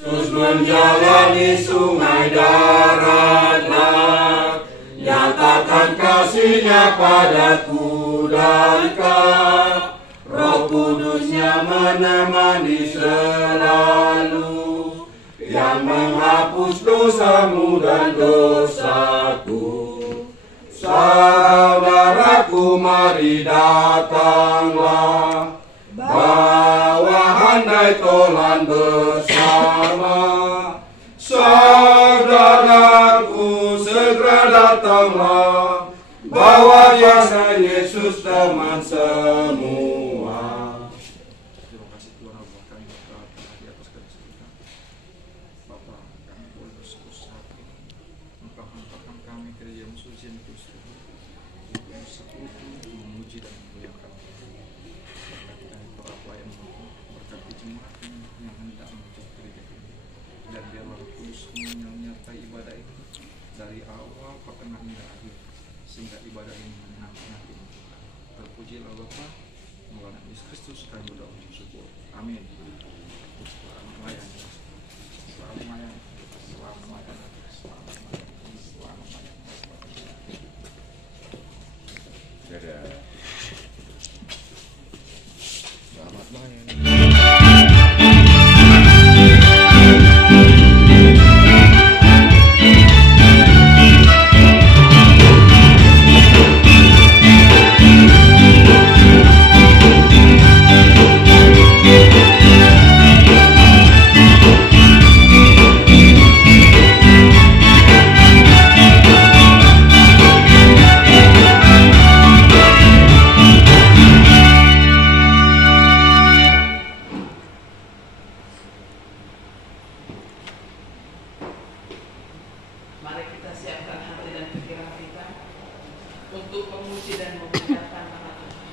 Yesus menjalani sungai darat, nyatakan kasih-Nya padaku dan kau. Roh Kudus-Nya menemani selalu, yang menghapus dosamu dan dosaku. Saudaraku, mari datanglah, bawa handai tolan bersama. Saudaraku, segera datanglah, bawa jasa Yesus teman semua. Terima kasih Tuhan Allah, kami berdoa di atas garis kita. Bapa, kami boleh bersekutu hati, Engkau hantarkan kami ke dalam suci dan kudus, untuk bersekutu, memuji dan memuliakan. Berkati dari para pelayan berkati jemaat yang hendak menuju gereja ini, dan biar Roh Kudus menyertai ibadah itu dari awal pertengahan hingga akhir, sehingga ibadah ini menyenangkan hati-Mu. Terpujilah Bapa, melalui Yesus Kristus kami berdoa bersyukur. Amin. Selamat malam. Selamat malam. Selamat malam. Selamat malam. Selamat malam. Dadah. Selamat malam. Mari kita siapkan hati dan pikiran kita untuk memuji dan memuliakan nama Tuhan.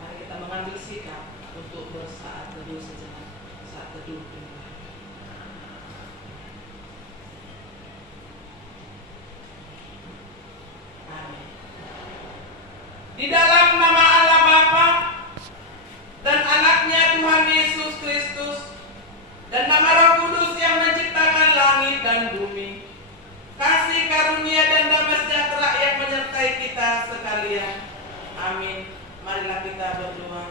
Mari kita mengambil sikap untuk bersaat teduh sejenak, saat teduh Tuhan. Amin. Di dalam nama Allah Bapa dan Anaknya Tuhan Yesus Kristus dan nama Roh Kudus yang menciptakan langit dan bumi, kasih karunia dan damai sejahtera yang menyertai kita sekalian. Amin. Marilah kita berdoa.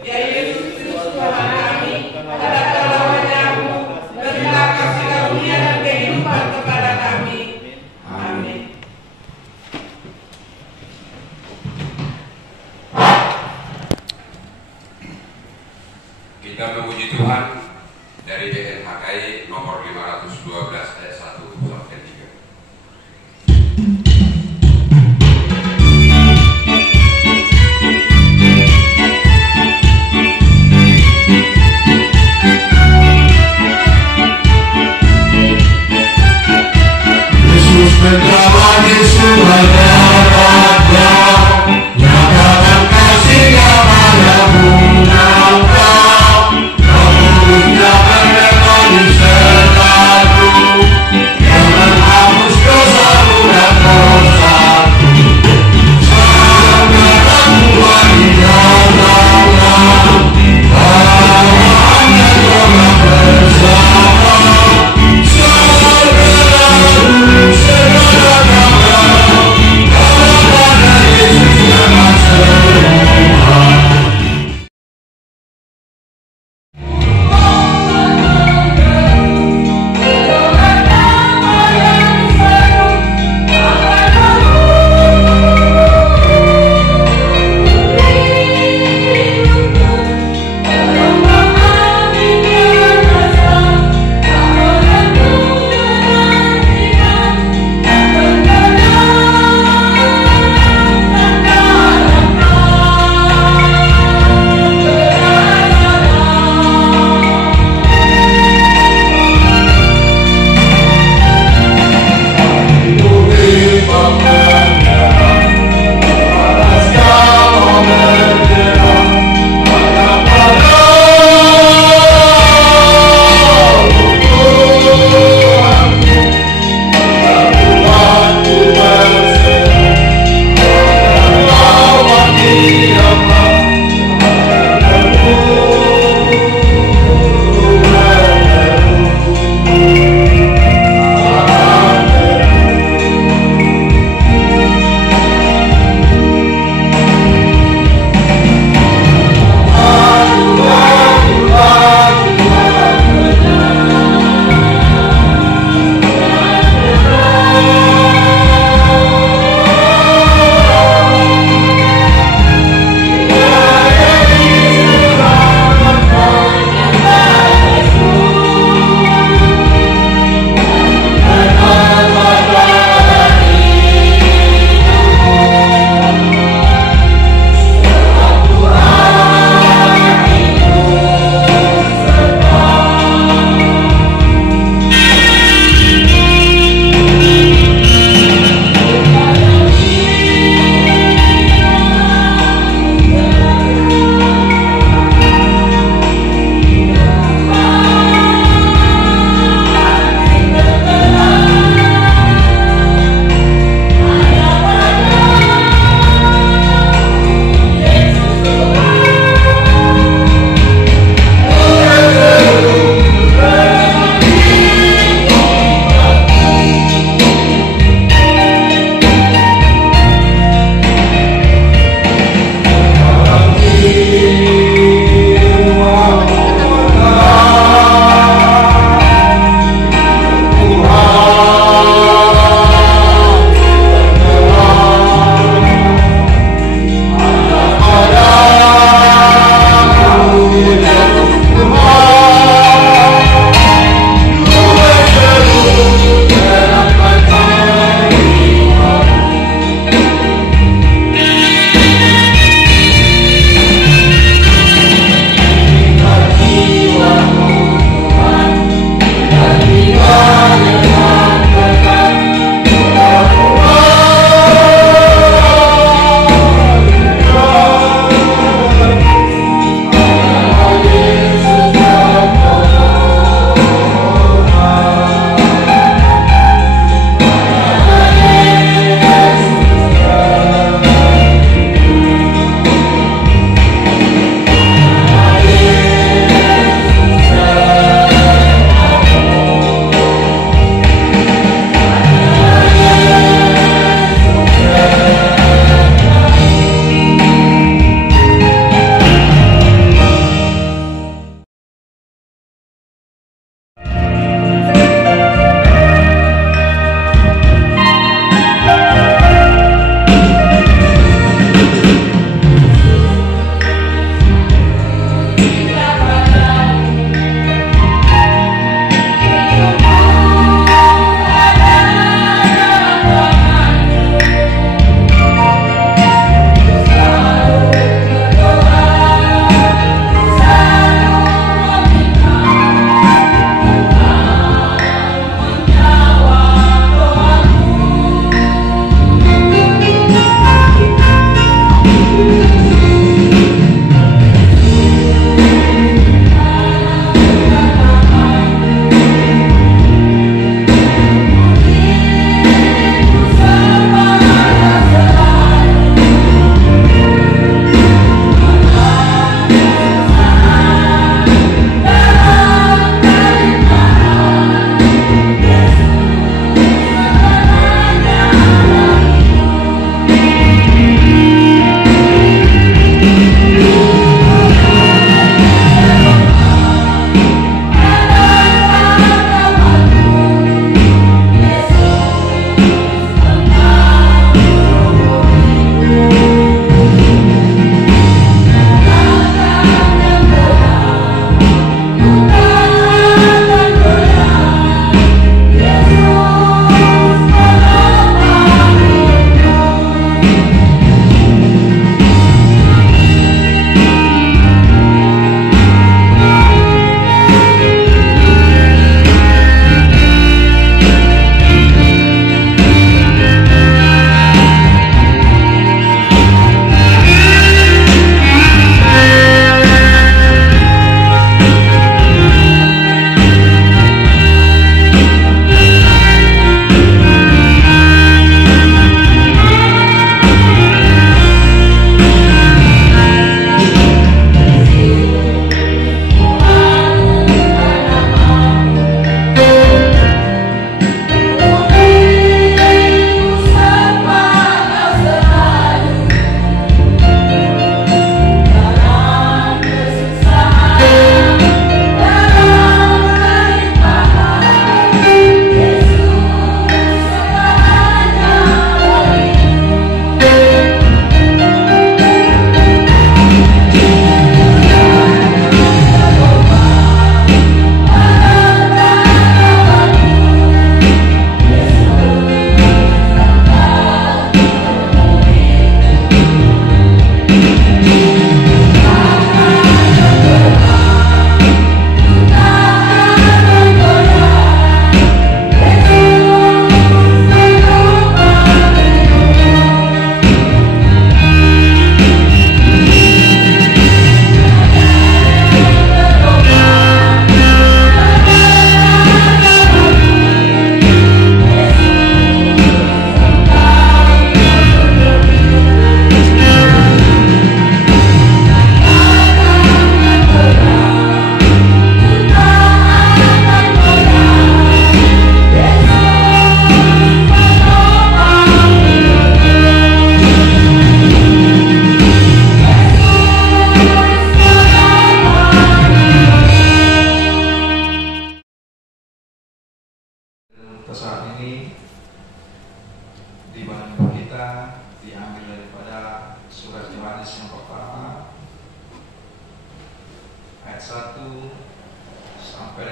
Ya Yesus Kristus Tuhan kami, hadapkanlah wajah-Mu, berilah kasih karunia dan kehidupan kepada kami. Amin. Kita memuji Tuhan dari DNHKI nomor 512 ayat 1 sampai 3. Yesus menjalani sungai darat, nyatakan kasih-Nya padamu dan kau. Roh-Nya menemani selalu, yang menghapus dosamu dan dosaku. Saudaraku, mari datanglah, bawa handai tolan bersama. Saudaraku, segera datanglah,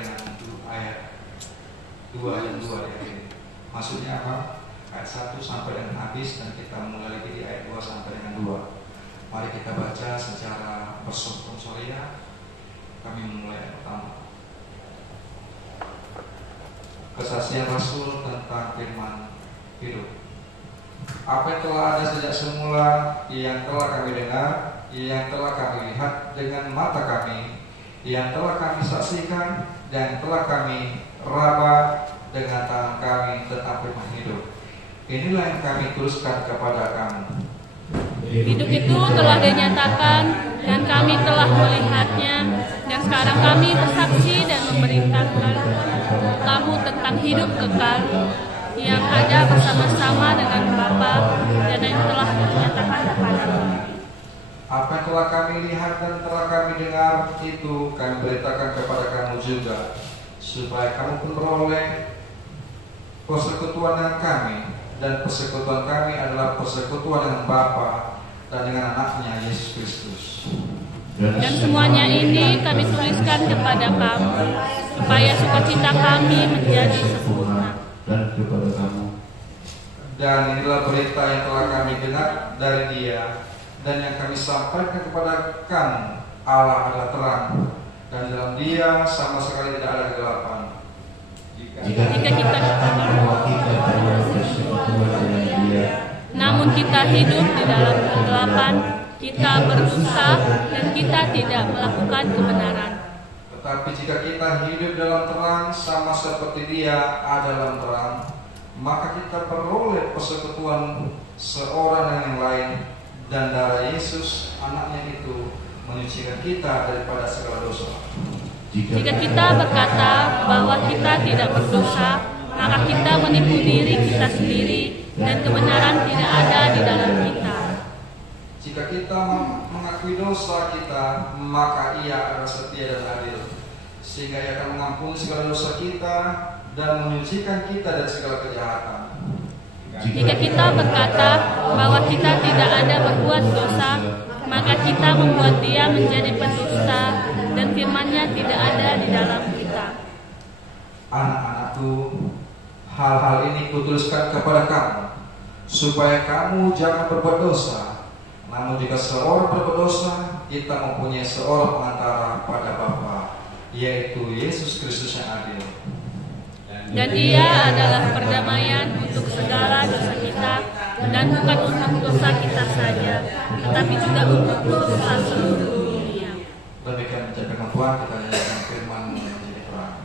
dengan ayat 2 dan 2 di akhir. Maksudnya apa? Ayat 1 sampai dengan habis, dan kita mulai lagi di ayat 2 sampai dengan 2. Mari kita baca secara bersusun-suria. Kami memulai ayat pertama. Kesaksian Rasul tentang firman hidup. Apa yang telah ada sejak semula, yang telah kami dengar, yang telah kami lihat dengan mata kami, yang telah kami saksikan, dan telah kami raba dengan tangan kami tentang firman hidup. Inilah yang kami tuliskan kepada kamu. Hidup itu telah dinyatakan dan kami telah melihatnya, dan sekarang kami bersaksi dan memerintahkan kamu tentang hidup kekal yang ada bersama-sama dengan Bapa dan yang telah dinyatakan kepadamu. Apa yang telah kami lihat dan telah kami dengar itu kami beritakan kepada kamu juga, supaya kamu pun beroleh persekutuan dengan kami, dan persekutuan kami adalah persekutuan dengan Bapa dan dengan anaknya Yesus Kristus. Dan semuanya ini kami tuliskan kepada kamu, supaya sukacita kami menjadi sempurna. Dan kepada kamu. Dan inilah berita yang telah kami dengar dari Dia, dan yang kami sampaikan kepada kamu. Allah adalah terang, dan dalam Dia sama sekali tidak ada kegelapan. Jika kita bahwa kita perlu persekutuan dengan Dia, namun kita hidup di dalam kegelapan, kita berdosa dan kita tidak melakukan kebenaran. Tetapi jika kita hidup dalam terang sama seperti Dia ada dalam terang, maka kita peroleh persekutuan seorang dengan yang lain, dan darah Yesus anaknya itu menyucikan kita daripada segala dosa. Jika kita berkata bahwa kita tidak berdosa, maka kita menipu diri kita sendiri dan kebenaran tidak ada di dalam kita. Jika kita mengakui dosa kita, maka Ia adalah setia dan adil, sehingga Ia akan mengampuni segala dosa kita dan menyucikan kita dari segala kejahatan. Jika kita berkata bahwa kita tidak ada berbuat dosa, maka kita membuat Dia menjadi pendusta dan firman-Nya tidak ada di dalam kita. Anak-anakku, hal-hal ini kutuliskan kepada kamu, supaya kamu jangan berbuat dosa. Namun jika seorang berbuat dosa, kita mempunyai seorang pengantara pada Bapa, yaitu Yesus Kristus yang adil. Dan Ia adalah perdamaian untuk segala dosa kita, dan bukan untuk dosa kita saja, tetapi juga untuk dosa seluruh dunia. Demikian mencapai Tuhan, kita nyanyikan firman menjadi terang.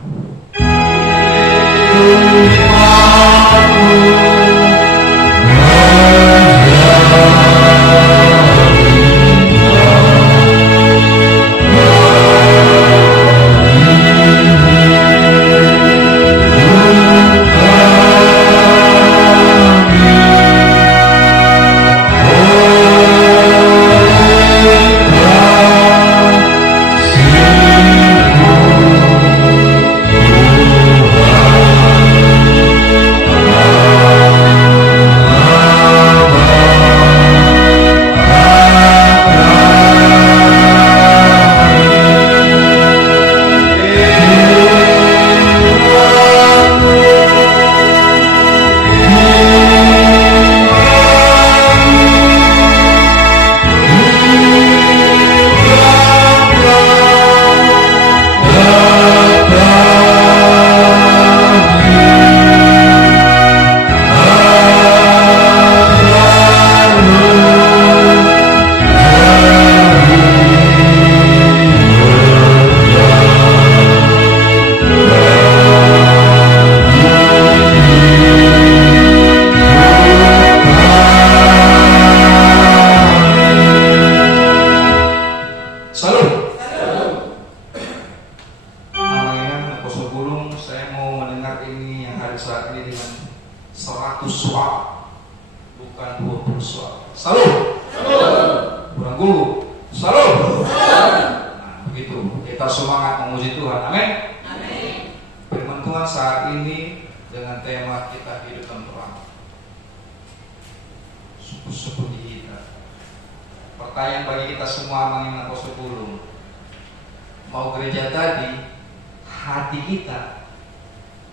hati kita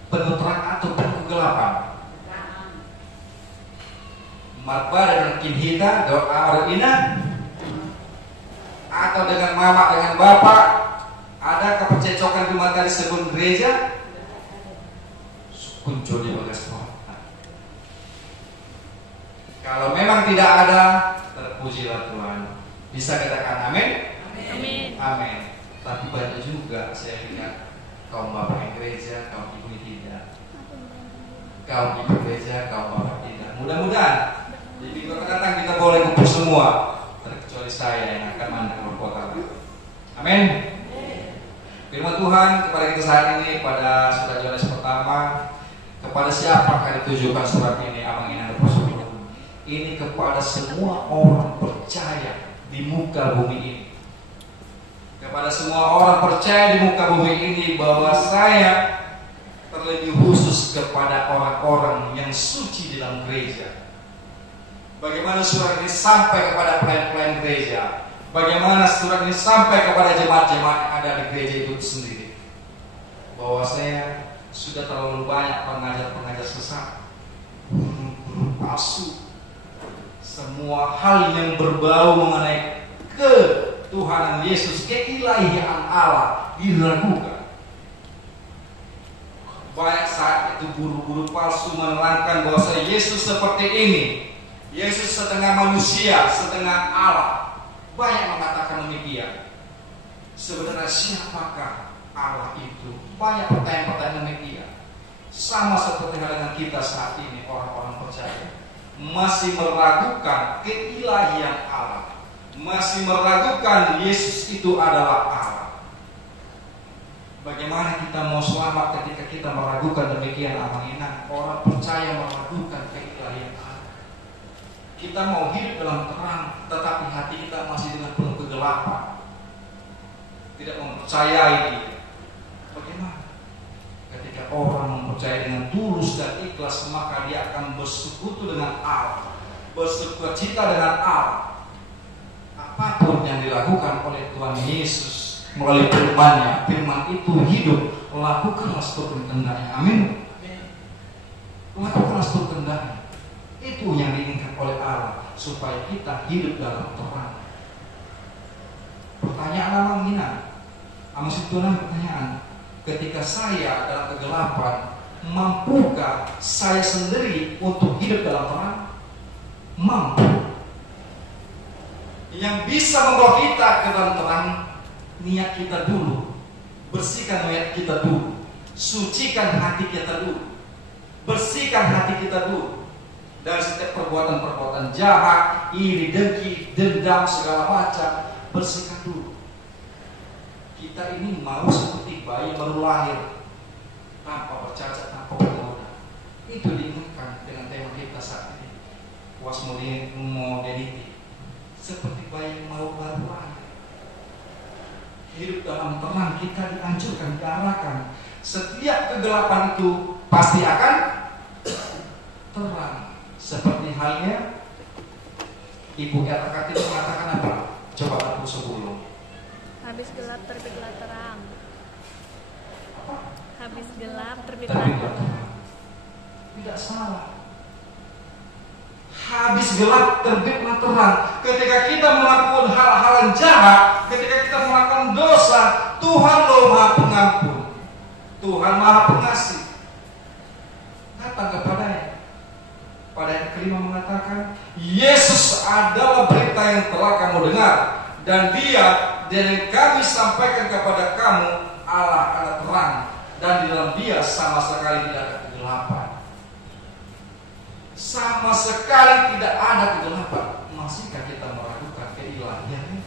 penuh terang atau penuh kegelapan? Marba dengan kinhita, doa ina, atau dengan mama dengan bapak, ada kepercecokan di mata di sebelum gereja, muncul di bagas Tuhan. Kalau memang tidak ada, terpujilah Tuhan. Bisa katakan amin? Amin. Amin. Tapi banyak juga saya lihat kaum bapak yang gereja, kaum ibu tidak. Kaum ibu gereja, kaum bapak tidak. Mudah-mudahan di minggu akan datang kita boleh kumpul semua, terkecuali saya yang akan mandang berkota. Amin. Firman Tuhan kepada kita saat ini pada surat Yohanes pertama, kepada siapakah ditujukan surat ini? Abang ini ada persoalan. Ini kepada semua orang percaya di muka bumi ini. Kepada semua orang percaya di muka bumi ini bahwa saya terlebih khusus kepada orang-orang yang suci di dalam gereja. Bagaimana surat ini sampai kepada pelayan-pelayan gereja? Bagaimana surat ini sampai kepada jemaat-jemaat yang ada di gereja itu sendiri? Bahwa saya sudah terlalu banyak pengajar-pengajar sesat, guru palsu, semua hal yang berbau mengenai ketuhanan Yesus, keilahian Allah diragukan. Banyak saat itu guru-guru palsu menerangkan bahwa Yesus seperti ini, Yesus setengah manusia, setengah Allah. Banyak mengatakan demikian. Sebenarnya siapakah Allah itu? Banyak pertanyaan-pertanyaan demikian. Sama seperti dengan kita saat ini, orang-orang percaya masih meragukan keilahian Allah, masih meragukan Yesus itu adalah Allah. Bagaimana kita mau selamat ketika kita meragukan demikian amanah? Orang percaya meragukan keilahian Allah. Kita mau hidup dalam terang, tetapi hati kita masih dengan penuh kegelapan, tidak mempercayai Dia. Bagaimana? Ketika orang mempercayai dengan tulus dan ikhlas, maka dia akan bersekutu dengan Allah, bersukacita dengan Allah. Apapun yang dilakukan oleh Tuhan Yesus melalui firman-Nya, firman itu hidup, lakukanlah seperti kehendaknya. Amin. Lakukanlah seperti kehendaknya. Itu yang diinginkan oleh Allah, supaya kita hidup dalam terang. Pertanyaan Amang Gina, maksud Tuhan pertanyaan, ketika saya dalam kegelapan, mampukah saya sendiri untuk hidup dalam terang? Mampu. Yang bisa membawa kita ke dalam terang, niat kita dulu. Bersihkan niat kita dulu. Sucikan hati kita dulu. Bersihkan hati kita dulu dari setiap perbuatan-perbuatan jahat, iri, dengki, dendam, segala macam. Bersihkan dulu. Kita ini mau seperti bayi baru lahir, tanpa bercacat, tanpa bernoda. Itu diinginkan dengan tema kita saat ini, modernity, seperti bayi yang baru lahir. Hidup dalam terang, kita dianjurkan, diarahkan. Setiap kegelapan itu pasti akan terang. Seperti halnya Ibu RKT mengatakan apa? Coba aku sebelum. Habis gelap terbitlah terang. Habis gelap terbitlah terang. Tidak salah. Habis gelap terbitlah terang. Ketika kita melakukan hal-hal yang jahat, ketika kita melakukan dosa, Tuhan loh Maha Pengampun, Tuhan Maha Pengasih. Datang kepadanya. Pada yang kelima mengatakan, Yesus adalah berita yang telah kamu dengar, dan Dia yang kami sampaikan kepada kamu, Allah adalah terang, dan di dalam Dia sama sekali tidak ada kegelapan. Sama sekali tidak ada kegelapan. Masihkah kita meragukan keilahiannya?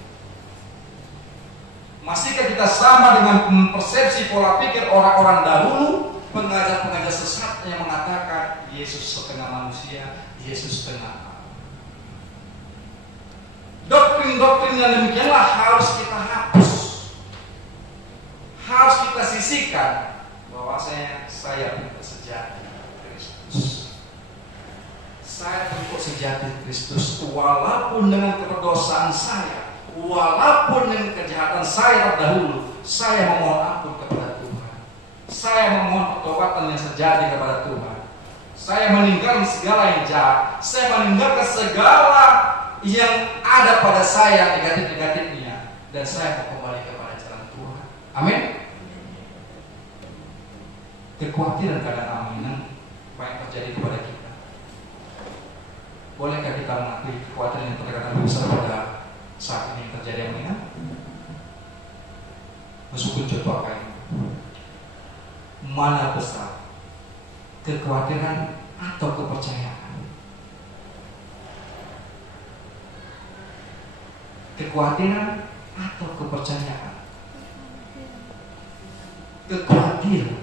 Masihkah kita sama dengan persepsi pola pikir orang-orang dahulu, pengajar-pengajar sesat yang mengatakan Yesus setengah manusia, Yesus setengah Allah? Doktrin-doktrin yang demikianlah harus kita hapus, harus kita sisihkan. Bahwa saya pengikut sejati Kristus. Saya pengikut sejati Kristus, walaupun dengan kedosaan saya, walaupun dengan kejahatan saya terdahulu, saya memohon ampun kepada Tuhan. Saya memohon pertobatan yang sejati kepada Tuhan. Saya meninggalkan segala yang jahat. Saya meninggalkan segala yang ada pada saya negatif-negatifnya, dan saya mau kembali kepada jalan Tuhan. Amin. Kekhawatiran kadang aminan banyak terjadi kepada kita. Bolehkah kita mengakui kekhawatiran yang terkadang lebih besar pada saat ini yang terjadi aminan? Meskipun contoh apa ini? Mana besar kekhawatiran atau kepercayaan? Kekhawatiran atau kepercayaan? Kekhawatiran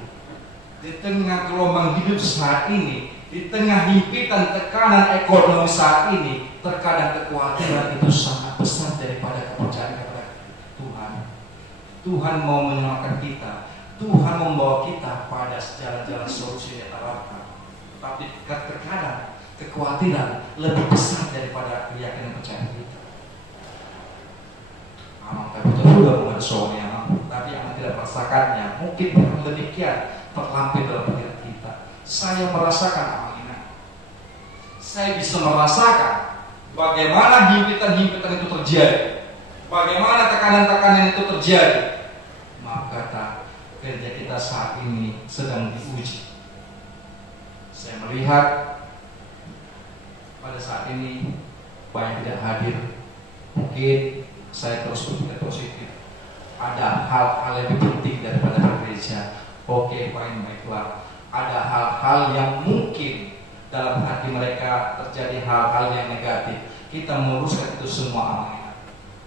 di tengah gelombang hidup saat ini, di tengah himpitan tekanan ekonomi saat ini, terkadang kekhawatiran itu sangat besar daripada kepercayaan kepada Tuhan. Tuhan mau menyelamatkan kita, Tuhan membawa kita pada jalan-jalan solusi yang tawarkan. Tapi terkadang kekhawatiran lebih besar daripada keyakinan percaya kita. Amal betul juga bukan soalnya, tapi yang tidak merasakannya. Mungkin demikian terlampir dalam pikiran kita. Saya merasakan amanah. Saya bisa merasakan bagaimana himpitan-himpitan itu terjadi, bagaimana tekanan-tekanan itu terjadi. Maka kerja kita saat ini sedang diuji. Saya melihat pada saat ini banyak tidak hadir. Mungkin saya terus berpikir positif. Ada hal-hal yang lebih penting daripada bergereja. Oke, baiklah. Ada hal-hal yang mungkin dalam hati mereka terjadi hal-hal yang negatif. Kita meluruskan itu semua amanah.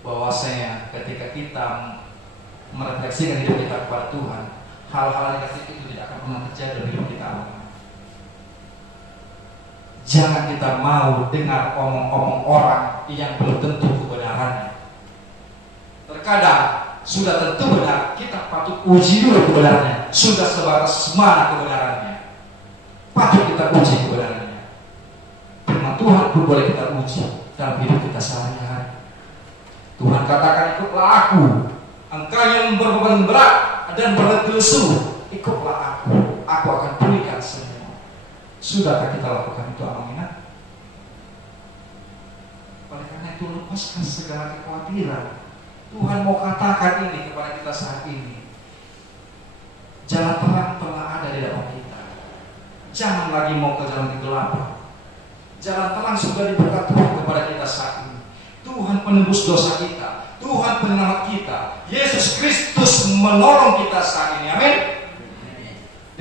Bahwasanya ketika kita merefleksikan hidup kita kepada Tuhan, hal-hal negatif itu tidak akan pernah terjadi dalam hidup kita. Jangan kita mau dengar omong-omong orang yang belum tentu kebenarannya. Terkadang sudah tentu benar, kita patut uji dulu kebenarannya. Sudah sebatas mana kebenarannya, patut kita uji kebenarannya. Firman Tuhan pun boleh kita uji dalam hidup kita sehari-hari. Tuhan katakan, ikutlah aku, engkau yang berbeban berat dan berletih lesu, ikutlah aku akan pulihkan semua. Sudahkah kita lakukan itu, aminah? Oleh karena itu, lepaskan segala kekhawatiran. Tuhan mau katakan ini kepada kita saat ini. Jalan terang telah ada di depan kita. Jangan lagi mau ke jalan kegelapan. Jalan terang sudah dibuka Tuhan kepada kita saat ini. Tuhan penebus dosa kita, Tuhan penyelamat kita, Yesus Kristus menolong kita saat ini. Amin.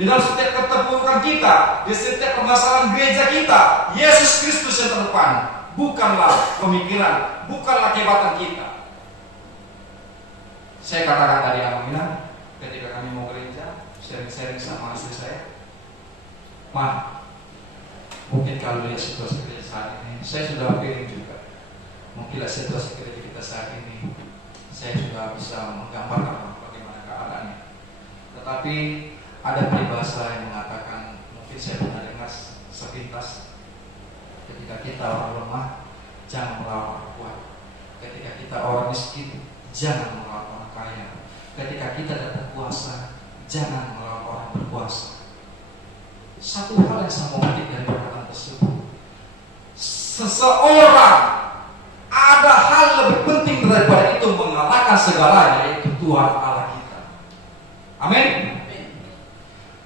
Di dalam setiap keterpurukan kita, di setiap permasalahan gereja kita, Yesus Kristus yang terdepan. Bukanlah pemikiran, bukanlah kehebatan kita. Saya katakan tadi Aminah, ketika kami mau gereja, sharing-sharing sama istri saya, mungkin kalau lihat situasi gereja saat ini, saya sudah feeling juga. Mungkin situasi gereja kita saat ini, saya sudah bisa menggambarkan bagaimana keadaannya. Tetapi ada peribahasa yang mengatakan, mungkin saya pernah dengar sepintas, ketika kita orang lemah, jangan melawan orang kuat. Ketika kita orang miskin, jangan melawan orang kaya. Ketika kita tidak berkuasa, jangan melawan orang berkuasa. Satu hal yang saya mau petik dari perkataan tersebut, seseorang ada hal lebih penting daripada itu mengalahkan segalanya, yaitu Tuhan Allah kita. Amin.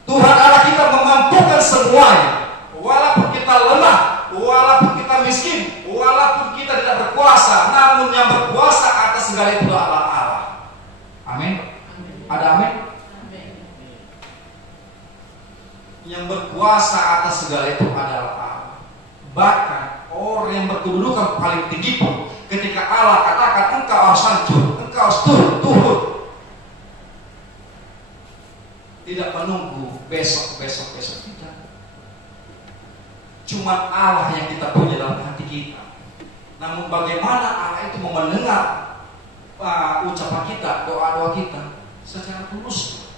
Tuhan Allah kita memampukan semuanya. Walaupun kita lemah, walaupun kita miskin, walaupun kita tidak berkuasa, namun yang berkuasa atas segala itu adalah Allah. Amin. Ada amin? Yang berkuasa atas segala itu adalah Allah. Bahkan orang yang berkedudukan paling tinggi pun, ketika Allah katakan engkau harus hancur, engkau harus turun, tidak menunggu besok kita. Cuma Allah yang kita punya dalam hati kita. Namun bagaimana Allah itu mau mendengar ucapan kita, doa-doa kita secara tulus,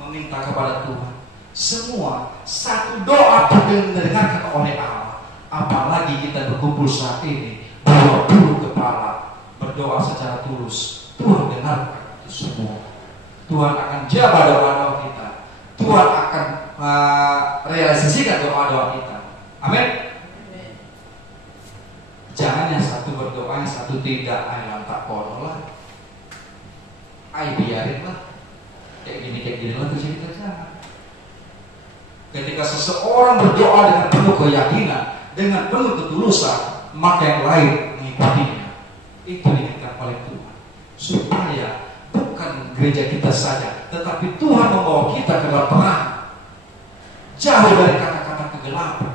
meminta kepada Tuhan. Semua satu doa pun didengarkan oleh Allah. Apalagi kita berkumpul saat ini, 20 kepala berdoa secara tulus. Tuhan dengarkan itu semua. Tuhan akan jawab doa-doa kita. Tuhan akan realisasikan doa-doa kita. Amin. Jangan yang satu berdoa, yang satu tidak. Ayo lantak kono lah. Ayo biarin lah. Kayak gini lah tuh cerita jangan. Ketika seseorang berdoa dengan penuh keyakinan, dengan penuh ketulusan, maka yang lain mengikutinya. Itu diinginkan oleh Tuhan, supaya bukan gereja kita saja, tetapi Tuhan membawa kita ke dalam terang, jauh dari kata-kata kegelapan.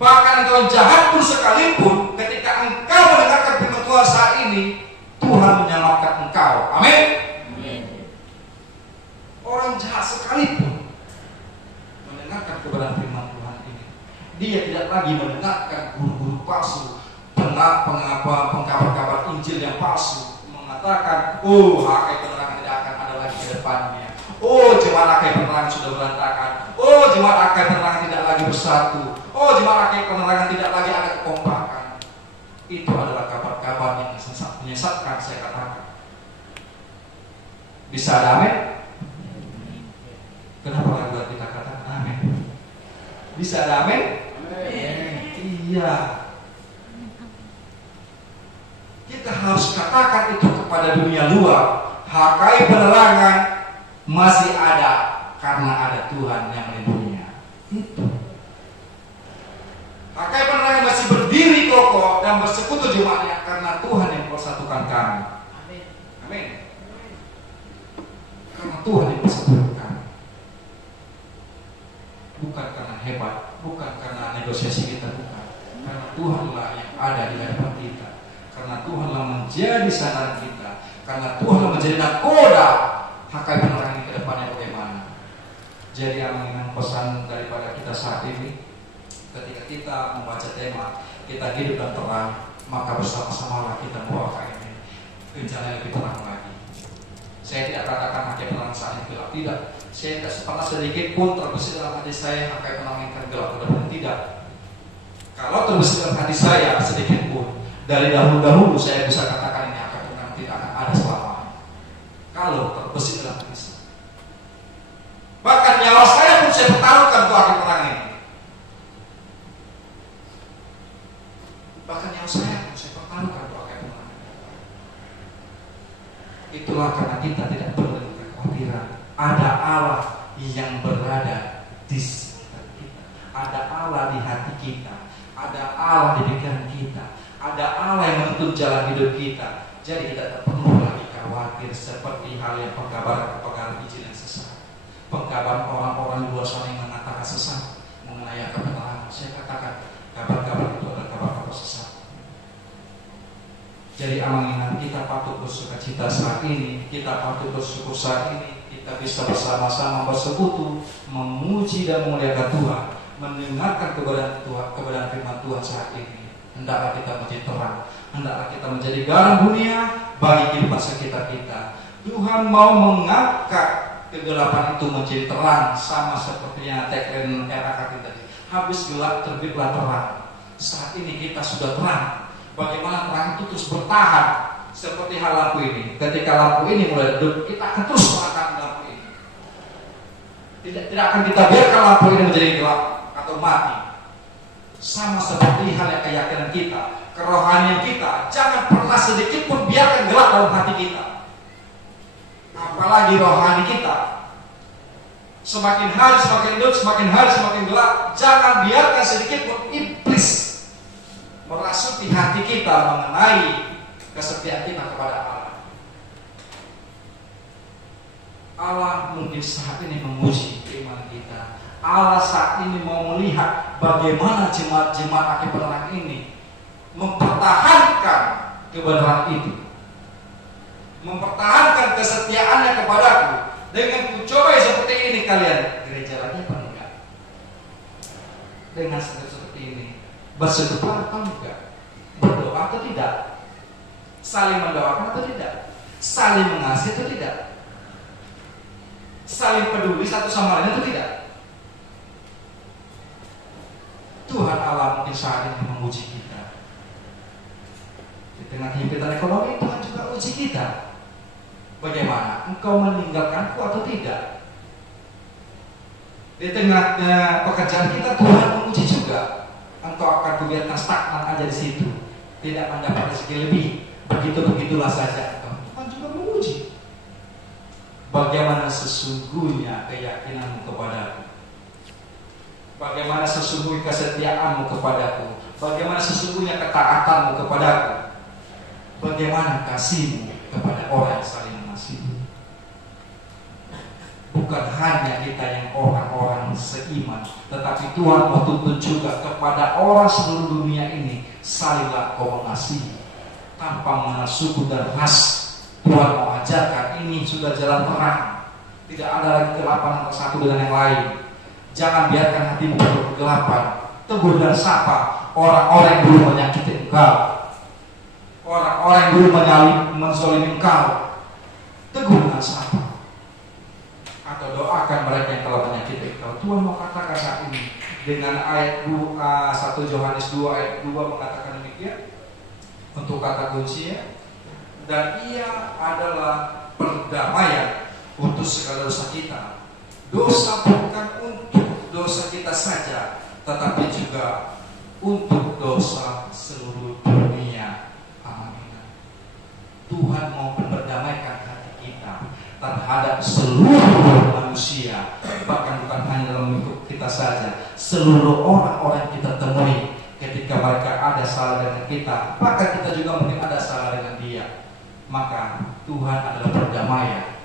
Bahkan engkau jahat pun sekalipun, ketika engkau mendengarkan firman Tuhan saat ini, Tuhan menyelamatkan engkau. Amin. Orang jahat sekalipun mendengarkan kebenaran firman Tuhan ini, dia tidak lagi mendengarkan guru-guru palsu, pengkabar-kabar Injil yang palsu, mengatakan, oh hakai penerangan tidak akan ada lagi ke depannya, oh jemaat hakai penerangan sudah berantakan, oh jemaat hakai penerangan tidak lagi bersatu, oh jemaat hakai penerangan tidak lagi ada kekompakan. Itu adalah kabar-kabar yang menyesatkan, saya katakan. Bisa ada amin? Kenapa ragu kita katakan amin? Bisa ada amin? Iya. Kita harus katakan itu kepada dunia luar. Hakai penerangan masih ada karena ada Tuhan yang melindunginya. Itu. Hakai penerangan masih berdiri kokoh dan bersekutu jemaatnya karena Tuhan yang mempersatukan kami. Amin. Karena Tuhan yang mempersatukan kami. Bukan karena hebat, bukan karena negosiasi kita, bukan. Karena Tuhanlah yang ada di hadapan kita. Karena Tuhanlah menjadi sandaran kita. Karena Tuhanlah menjadi nakoda hakai penerangan ini ke depannya bagaimana. Jadi yang pesan daripada kita saat ini, ketika kita membaca tema kita hidup dan terang, maka bersama-samalah kita membawa ini rencana yang lebih terang lagi. Saya tidak katakan hakai penerangan saat ini gelap, tidak. Saya tidak pernah sedikit pun terbesit dalam hati saya hakai penerangan yang gelap, benar-benar tidak. Kalau terbesit dalam hati saya sedikit pun, dari dahulu-dahulu saya bisa katakan ini hakai penerangan tidak akan ada selamanya. Kalau terbesit dalam hati saya, bahkan nyawa saya pun saya pertaruhkan untuk hakai penerangan ini. Bahkan nyawa saya pun saya pertaruhkan untuk hakai penerangan. Itulah karena kita tidak perlu kekhawatiran. Ada Allah yang berada di sekitar kita. Ada Allah di hati kita. Ada Allah di pikiran kita. Ada Allah yang menuntun jalan hidup kita. Jadi kita tak perlu lagi khawatir seperti hal yang pengkabaran Injil yang sesat. Pengkabaran orang-orang di luar sana yang mengatakan sesat mengenai kebenaran. Saya katakan kabar-kabar itu adalah kabar-kabar sesat. Jadi amangan kita patut bersukacita saat ini. Kita patut bersyukur saat ini. Kita bisa bersama-sama bersekutu, memuji dan memuliakan Tuhan, mendengarkan kebenaran firman Tuhan saat ini. Hendaklah kita menjadi terang, hendaklah kita menjadi garam dunia bagi kehidupan sekitar kita. Tuhan mau mengangkat kegelapan itu menjadi terang, sama sepertinya tagline era Kartini tadi. Habis gelap terbitlah terang. Saat ini kita sudah terang. Bagaimana terang itu terus bertahan? Seperti hal lampu ini. Ketika lampu ini mulai redup, kita akan terus mengangkat lampu ini. Tidak akan kita biarkan lampu ini menjadi gelap atau mati. Sama seperti hal yang keyakinan kita, kerohanian kita, jangan pernah sedikit pun biarkan gelap dalam hati kita. Apalagi rohani kita. Semakin hari semakin redup, semakin hari semakin gelap. Jangan biarkan sedikit pun iblis merasuki hati kita mengenai kesetiaan kita kepada Allah. Allah mungkin saat ini menguji iman kita. Allah saat ini mau melihat bagaimana jemaat-jemaat akhir penerang ini mempertahankan kebenaran itu, mempertahankan kesetiaannya kepadaku. Dengan kucoba seperti ini kalian gereja lagi apa enggak? Dengan seperti ini bersedekah atau enggak? Berdoa atau tidak? Saling mendoakan atau tidak? Saling mengasihi atau tidak? Saling peduli satu sama lain atau tidak? Tuhan Allah mungkin saat ini menguji kita. Di tengah himpitan ekonomi, Tuhan juga uji kita. Bagaimana? Engkau meninggalkanku atau tidak? Di tengah pekerjaan kita Tuhan menguji juga. Engkau akan kubiarkan stagnan aja di situ, tidak mendapat rezeki lebih. Begitulah saja. Tuhan juga menguji. Bagaimana sesungguhnya keyakinanmu kepadaku? Bagaimana sesungguhnya kesetiaanmu kepadaku? Bagaimana sesungguhnya ketaatanmu kepadaku? Bagaimana kasihmu kepada orang yang saling mengasihi? Bukan hanya kita yang orang-orang seiman, tetapi Tuhan mau tuntut juga kepada orang seluruh dunia ini, salinglah kau mengasihi tanpa mengenal suku dan ras. Tuhan mau ajarkan, ini sudah jalan terang, tidak ada lagi kegelapan antara satu dengan yang lain. Jangan biarkan hatimu penuh kegelapan. Tegur dan sapa orang-orang yang dulu menyakiti engkau, orang-orang yang dulu menzalimi engkau. Tegur dan sapa atau doakan mereka yang telah menyakiti engkau. Tuhan mau katakan saat ini dengan ayat 1 Yohanes 2 ayat 2 mengatakan demikian untuk kata kuncinya, dan ia adalah perdamaian untuk segala dosa kita. Dosa bukan untuk dosa kita saja, tetapi juga untuk dosa seluruh dunia. Amin. Tuhan mau memperdamaikan hati kita terhadap seluruh manusia, bahkan bukan hanya dalam lingkup kita saja, seluruh orang-orang yang kita temui. Ketika mereka ada salah dengan kita, maka kita juga mungkin ada salah dengan dia. Maka Tuhan adalah perdamaian.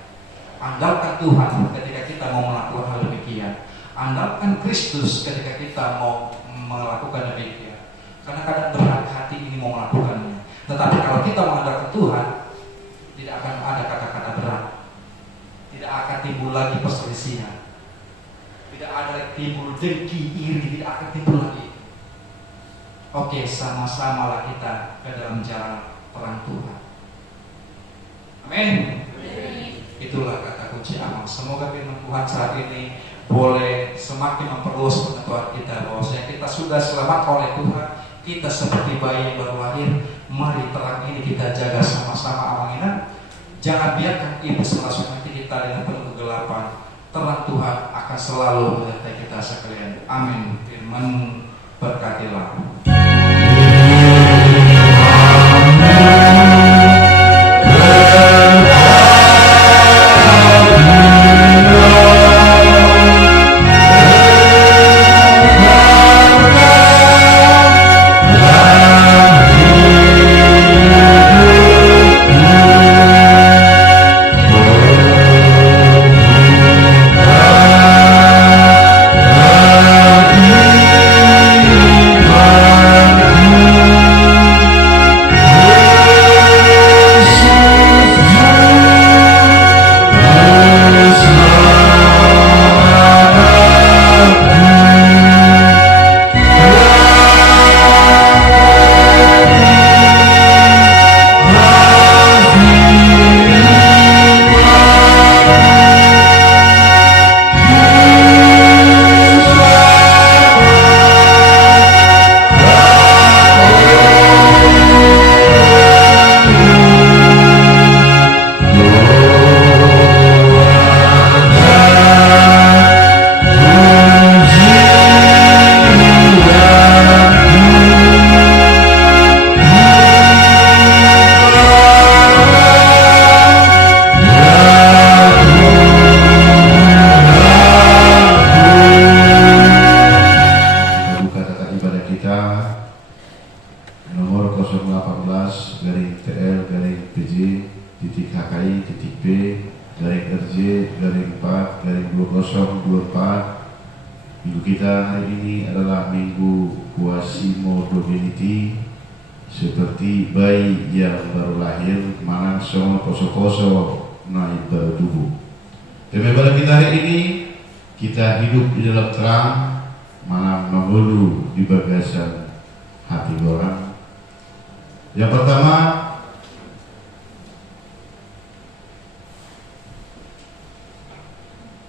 Andalkan Tuhan ketika kita mau melakukan hal demikian. Andalkan Kristus ketika kita mau melakukan demikian. Karena kadang berat hati ini mau melakukannya. Tetapi kalau kita mengandalkan Tuhan, tidak akan ada kata-kata berat. Tidak akan timbul lagi perselisihan. Tidak ada timbul dengki, iri, tidak akan timbul lagi. Oke, sama-samalah kita ke dalam jalan terang Tuhan. Amin. Itulah kata kunci amal. Semoga firman Tuhan saat ini boleh semakin memperluas pengetahuan kita bahwasanya kita sudah selamat oleh Tuhan. Kita seperti bayi yang baru lahir. Mari terang ini kita jaga sama-sama aminan. Jangan biarkan iblis merasuki hati kita dengan penuh kegelapan. Terang Tuhan akan selalu menyertai kita sekalian. Amin. Firman berkatilah.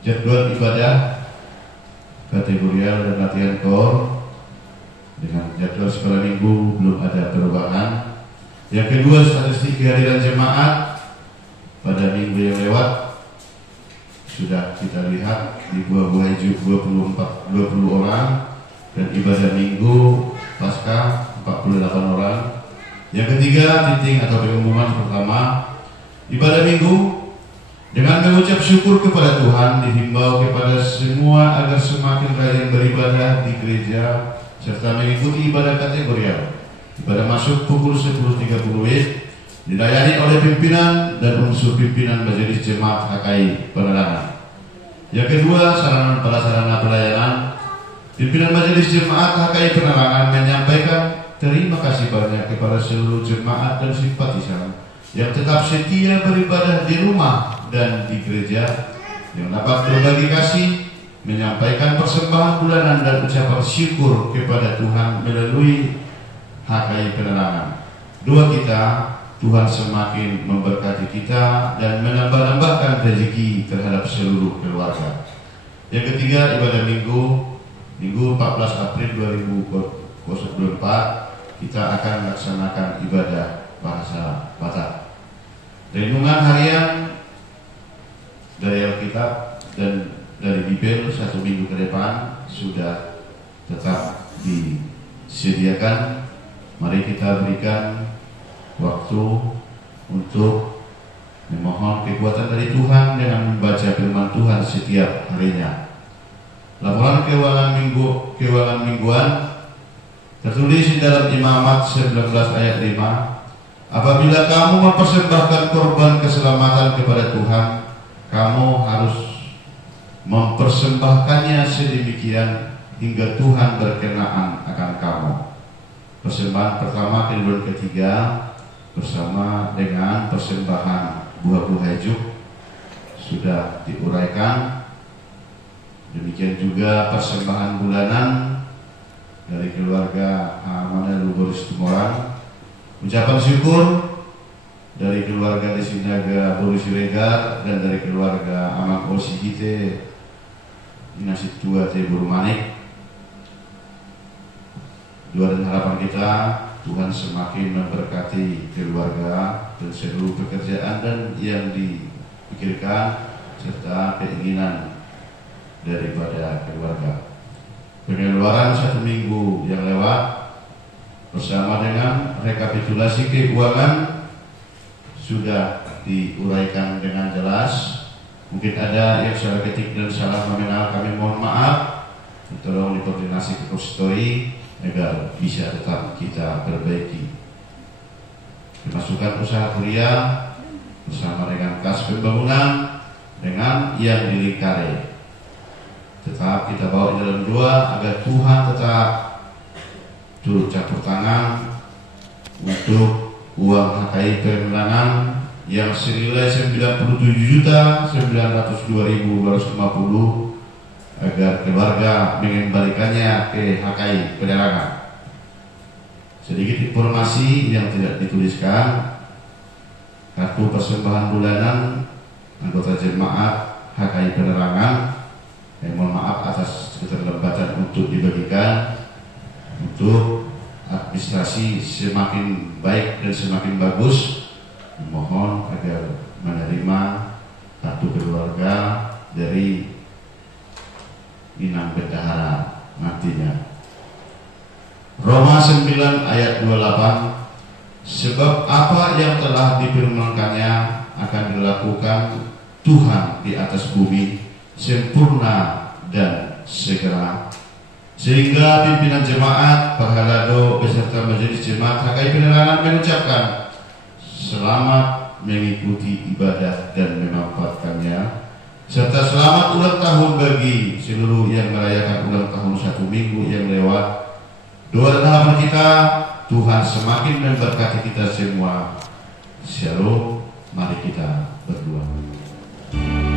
Jadwal ibadah kategorial dan latihan core dengan jadwal sekolah minggu belum ada perubahan. Yang kedua, statistik kehadiran jemaat pada minggu yang lewat sudah kita lihat di buah-buah hidup 20 orang, dan ibadah minggu pasca 48 orang. Yang ketiga, titik atau pengumuman pertama, ibadah minggu dengan mengucap syukur kepada Tuhan dihimbau kepada semua agar semakin rajin beribadah di gereja serta mengikuti ibadah kategorial. Ibadah masuk pukul 10.30 WIB, dilayani oleh pimpinan dan unsur pimpinan Majelis Jemaat HKI Penerangan. Yang kedua, sarana pelayanan. Pimpinan Majelis Jemaat HKI Penerangan menyampaikan terima kasih banyak kepada seluruh jemaat dan simpatisan yang tetap setia beribadah di rumah dan di gereja, yang dapat berbagi kasih, menyampaikan persembahan bulanan dan ucapan syukur kepada Tuhan melalui HKI Penerangan. Doa kita, Tuhan semakin memberkati kita dan menambah-nambahkan rezeki terhadap seluruh keluarga. Yang ketiga, ibadah Minggu 14 April 2024 kita akan melaksanakan ibadah bahasa Batak. Renungan harian dari Alkitab dan dari Bibel 1 minggu ke depan sudah tetap disediakan. Mari kita berikan waktu untuk memohon kekuatan dari Tuhan dengan membaca firman Tuhan setiap harinya. Laporan keuangan mingguan tertulis di dalam Imamat 19 ayat 5. Apabila kamu mempersembahkan korban keselamatan kepada Tuhan, kamu harus mempersembahkannya sedemikian hingga Tuhan berkenaan akan kamu. Persembahan pertama, kedua, ketiga bersama dengan persembahan buah-buah hidup sudah diuraikan. Demikian juga persembahan bulanan dari keluarga Manelu Boris Tumorang, ucapan syukur dari keluarga Desinaga Boris Regar dan dari keluarga Amang Osi Hite Inasit Tua Tebur Manik. Doa dan harapan kita, Tuhan semakin memberkati keluarga dan seluruh pekerjaan dan yang dipikirkan serta keinginan daripada keluarga. Pengeluaran 1 minggu yang lewat bersama dengan rekapitulasi keuangan sudah diuraikan dengan jelas. Mungkin ada yang salah ketik dan salah nominal, kami mohon maaf. Tolong dikoordinasi ke konsistori agar bisa tetap kita perbaiki. Pemasukan usaha kuliah bersama dengan kas pembangunan dengan yang dilingkari tetap kita bawa di dalam doa agar Tuhan tetap turut campur tangan untuk uang HKI Penerangan yang senilai 97.902.250 agar keluarga mengembalikannya ke HKI Penerangan. Sedikit informasi yang tidak dituliskan, kartu persembahan bulanan anggota jemaat HKI Penerangan, mohon maaf atas keterlambatan untuk dibagikan, untuk administrasi semakin baik dan semakin bagus. Mohon agar menerima kartu keluarga dari Inang Bendahara nantinya. Roma 9 ayat 28, sebab apa yang telah difirmankannya akan dilakukan Tuhan di atas bumi sempurna dan segera, sehingga pimpinan jemaat Parhalado beserta Majelis Jemaat HKI Penerangan mengucapkan selamat mengikuti ibadah dan memanfaatkannya, serta selamat ulang tahun bagi seluruh yang merayakan ulang tahun 1 minggu yang lewat. Doa dan harapan kita, Tuhan semakin memberkati kita semua. Shalom. Mari kita berdoa. Amen.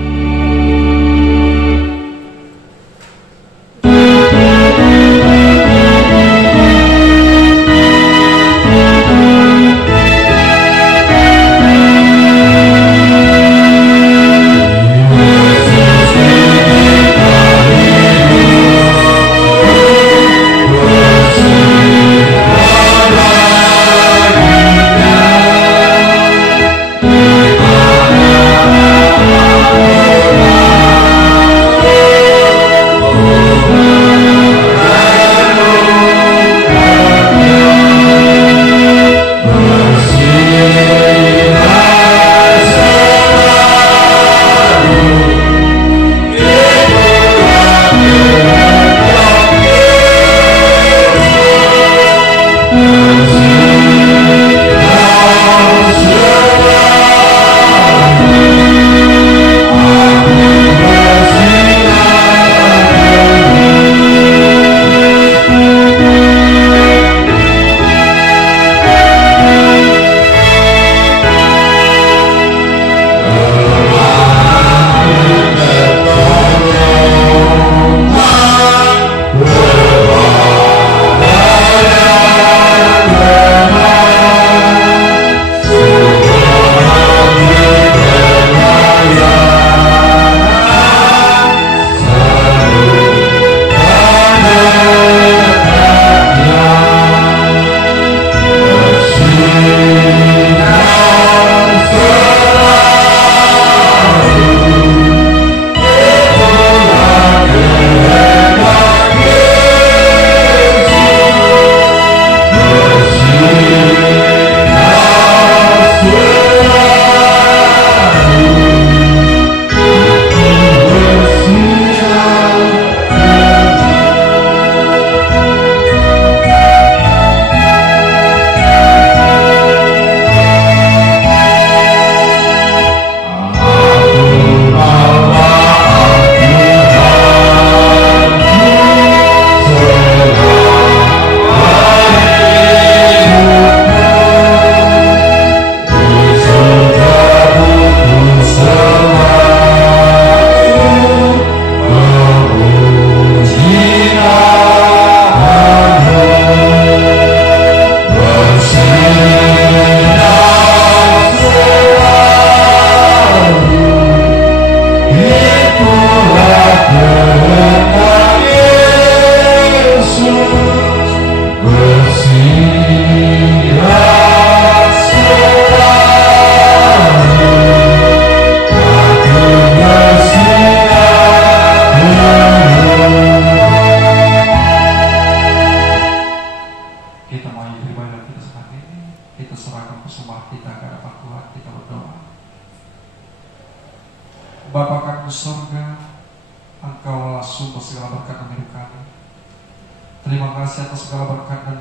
Engkaulah sumber segala berkat dalam hidup kami. Terima kasih atas segala berkat dan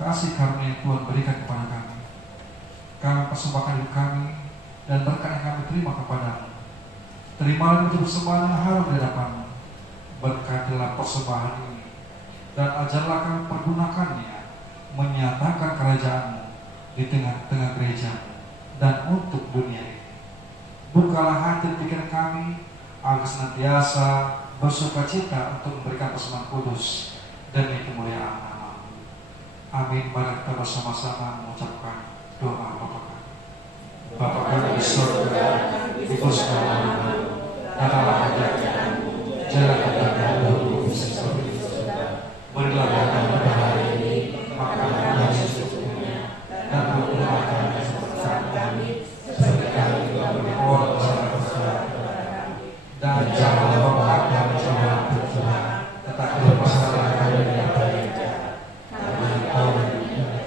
kasih karunia yang Tuhan berikan kepada kami. Kami persembahkan hidup kami dan berkat yang kami terima kepadamu. Terimalah menjadi persembahan yang harum di hadapan-Mu. Berkatilah persembahan ini dan ajarlah kami pergunakannya menyatakan kerajaan-Mu di tengah-tengah gereja dan untuk dunia ini. Bukalah hati pikiran kami agar senantiasa bersukacita untuk memberikan persembahan kudus demi kemuliaan nama-Mu. Amin. Mari kita bersama-sama mengucapkan doa Bapa kami. Bapa kami di surga, dikuduskanlah namamu, datanglah kerajaan-Mu, jadilah kehendakmu di seperti di surga. Berilah kami pada hari ini makanan kami secukupnya, dan ampunilah kami kesalahan kami, seperti kami juga mengampuni kesalahan kami. Dan janganlah membawa kami ke dalam pencobaan, tetapi lepaskanlah kami dari yang jahat. Karena Engkau yang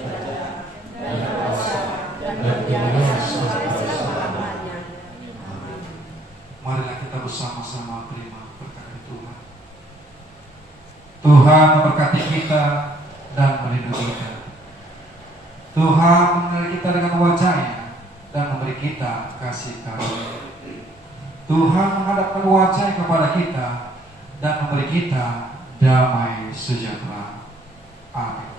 kerajaan dan kuasa dan kemuliaan sampai selama-lamanya. Amin. Marilah kita bersama-sama terima berkat Tuhan. Tuhan memberkati kita dan melindungi kita. Tuhan menyertai kita dengan wajah-Nya dan memberi kita kasih karunia. Tuhan menghadapkan wajah kepada kita dan memberi kita damai sejahtera. Amin.